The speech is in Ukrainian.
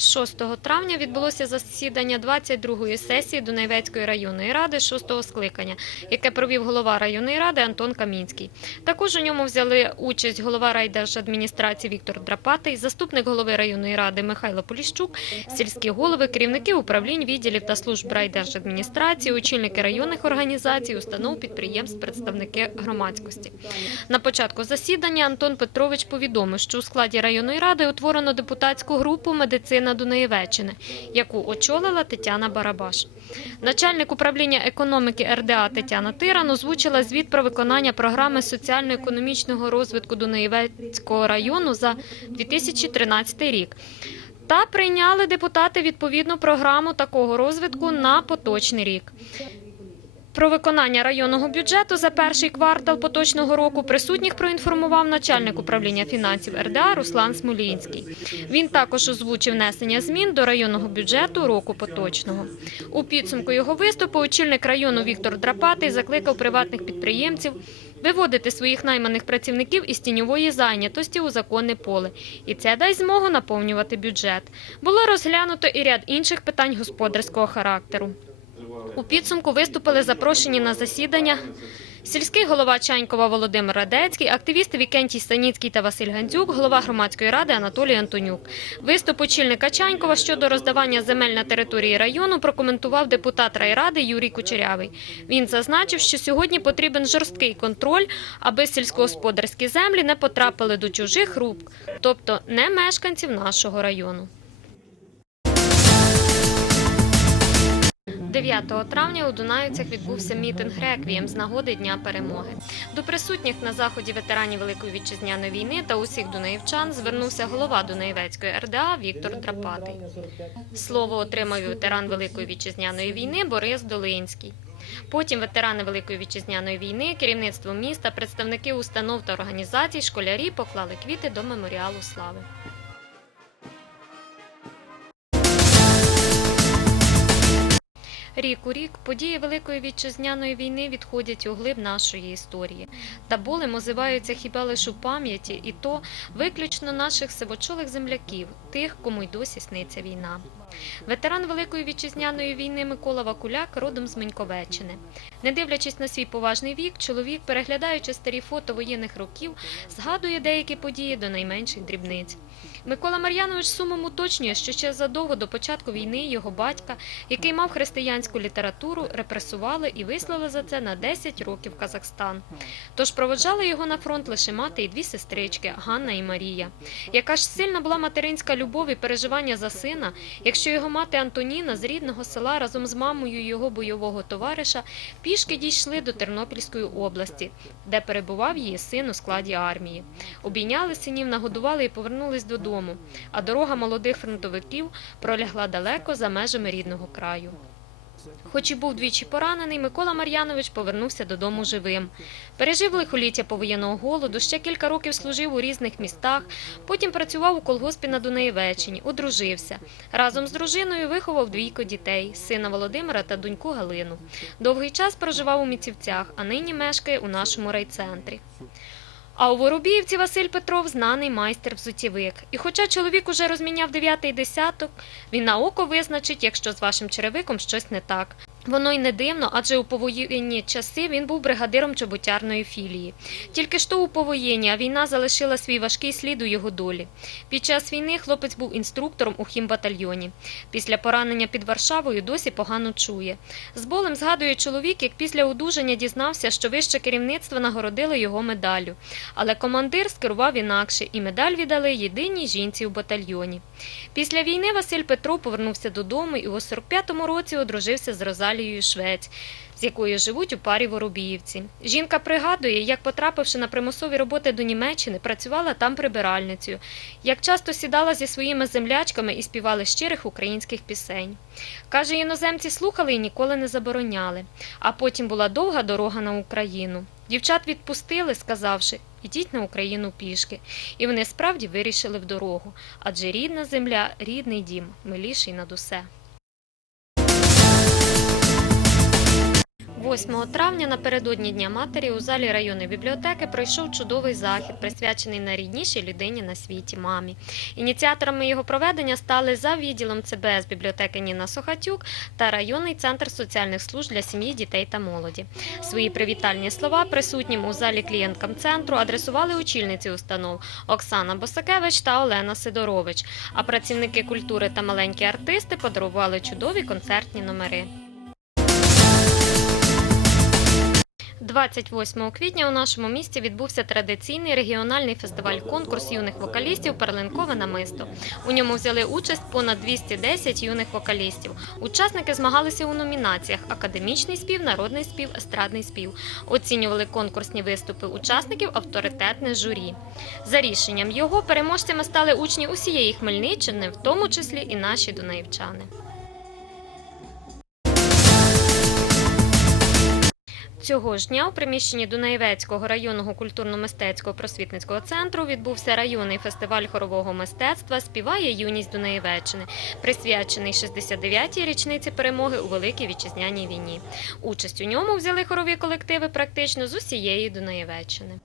6 травня відбулося засідання 22-ї сесії Дунаєвецької районної ради 6-го скликання, яке провів голова районної ради Антон Камінський. Також у ньому взяли участь голова райдержадміністрації Віктор Драпатий, заступник голови районної ради Михайло Поліщук, сільські голови, керівники управлінь, відділів та служб райдержадміністрації, очільники районних організацій, установ, підприємств, представники громадськості. На початку засідання Антон Петрович повідомив, що у складі районної ради утворено депутатську групу Медицина Дунаєвеччини, яку очолила Тетяна Барабаш. Начальник управління економіки РДА Тетяна Тиран озвучила звіт про виконання програми соціально-економічного розвитку Дунаєвецького району за 2013 рік. Та прийняли депутати відповідну програму такого розвитку на поточний рік. Про виконання районного бюджету за перший квартал поточного року присутніх проінформував начальник управління фінансів РДА Руслан Смолінський. Він також озвучив внесення змін до районного бюджету року поточного. У підсумку його виступу очільник району Віктор Драпатий закликав приватних підприємців виводити своїх найманих працівників із тіньової зайнятості у законне поле, і це дасть змогу наповнювати бюджет. Було розглянуто і ряд інших питань господарського характеру. У підсумку виступили запрошені на засідання сільський голова Чанькова Володимир Радецький, активісти Вікентій Станіцький та Василь Гандзюк, голова громадської ради Анатолій Антонюк. Виступ очільника Чанькова щодо роздавання земель на території району прокоментував депутат райради Юрій Кучерявий. Він зазначив, що сьогодні потрібен жорсткий контроль, аби сільськогосподарські землі не потрапили до чужих рук, тобто не мешканців нашого району. 9 травня у Дунаївцях відбувся мітинг реквієм з нагоди Дня перемоги. До присутніх на заході ветеранів Великої вітчизняної війни та усіх дунаївчан звернувся голова Дунаєвецької РДА Віктор Драпатий. Слово отримав ветеран Великої вітчизняної війни Борис Долинський. Потім ветерани Великої вітчизняної війни, керівництво міста, представники установ та організацій, школярі поклали квіти до меморіалу слави. Рік у рік події Великої вітчизняної війни відходять у глиб нашої історії. Та болем озиваються хіба лише у пам'яті, і то виключно наших сивочолих земляків, тих, кому й досі сниться війна. Ветеран Великої вітчизняної війни Микола Вакуляк родом з Меньковеччини. Не дивлячись на свій поважний вік, чоловік, переглядаючи старі фото воєнних років, згадує деякі події до найменших дрібниць. Микола Мар'янович сумом уточнює, що ще задовго до початку війни його батька, який мав християнську літературу, репресували і вислали за це на 10 років Казахстан. Тож проводжали його на фронт лише мати і дві сестрички Ганна і Марія. Яка ж сильна була материнська любов і переживання за сина, якщо його мати Антоніна з рідного села разом з мамою його бойового товариша пішки дійшли до Тернопільської області, де перебував її син у складі армії. Обійняли синів, нагодували і повернулись додому. А дорога молодих фронтовиків пролягла далеко за межами рідного краю. Хоч і був двічі поранений, Микола Мар'янович повернувся додому живим. Пережив лихоліття повоєнного голоду, ще кілька років служив у різних містах, потім працював у колгоспі на Дунаєвеччині, одружився. Разом з дружиною виховав двійко дітей, сина Володимира та доньку Галину. Довгий час проживав у Міцівцях, а нині мешкає у нашому райцентрі. А у Воробіївці Василь Петров знаний майстер-взуттєвик. І хоча чоловік уже розміняв дев'ятий десяток, він на око визначить, якщо з вашим черевиком щось не так. Воно й не дивно, адже у повоєнні часи він був бригадиром чоботярної філії. Тільки то у повоєнні, а війна залишила свій важкий слід у його долі. Під час війни хлопець був інструктором у хімбатальйоні. Після поранення під Варшавою досі погано чує. З болем згадує чоловік, як після одужання дізнався, що вище керівництво нагородило його медаллю. Але командир скерував інакше, і медаль віддали єдиній жінці у батальйоні. Після війни Василь Петро повернувся додому і у 45-му році одружився з Розалією Швець, з якою живуть у парі Воробіївці. Жінка пригадує, як, потрапивши на примусові роботи до Німеччини, працювала там прибиральницею, як часто сідала зі своїми землячками і співали щирих українських пісень. Каже, іноземці слухали і ніколи не забороняли. А потім була довга дорога на Україну. Дівчат відпустили, сказавши, ідіть на Україну пішки. І вони справді вирішили в дорогу, адже рідна земля, рідний дім, миліший над усе. 8 травня напередодні Дня матері у залі районної бібліотеки пройшов чудовий захід, присвячений найріднішій людині на світі мамі. Ініціаторами його проведення стали за відділом ЦБС бібліотеки Ніна Сохатюк та районний центр соціальних служб для сім'ї, дітей та молоді. Свої привітальні слова присутнім у залі клієнткам центру адресували очільниці установ Оксана Босакевич та Олена Сидорович. А працівники культури та маленькі артисти подарували чудові концертні номери. 28 квітня у нашому місті відбувся традиційний регіональний фестиваль-конкурс юних вокалістів Перлинкове намисто. У ньому взяли участь понад 210 юних вокалістів. Учасники змагалися у номінаціях: академічний спів, народний спів, естрадний спів. Оцінювали конкурсні виступи учасників авторитетне журі. За рішенням його переможцями стали учні усієї Хмельниччини, в тому числі і наші дунаївчани. Цього ж дня у приміщенні Дунаєвецького районного культурно-мистецького просвітницького центру відбувся районний фестиваль хорового мистецтва Співає юність Дунаєвеччини, присвячений 69-й річниці перемоги у Великій Вітчизняній війні. Участь у ньому взяли хорові колективи практично з усієї Дунаєвеччини.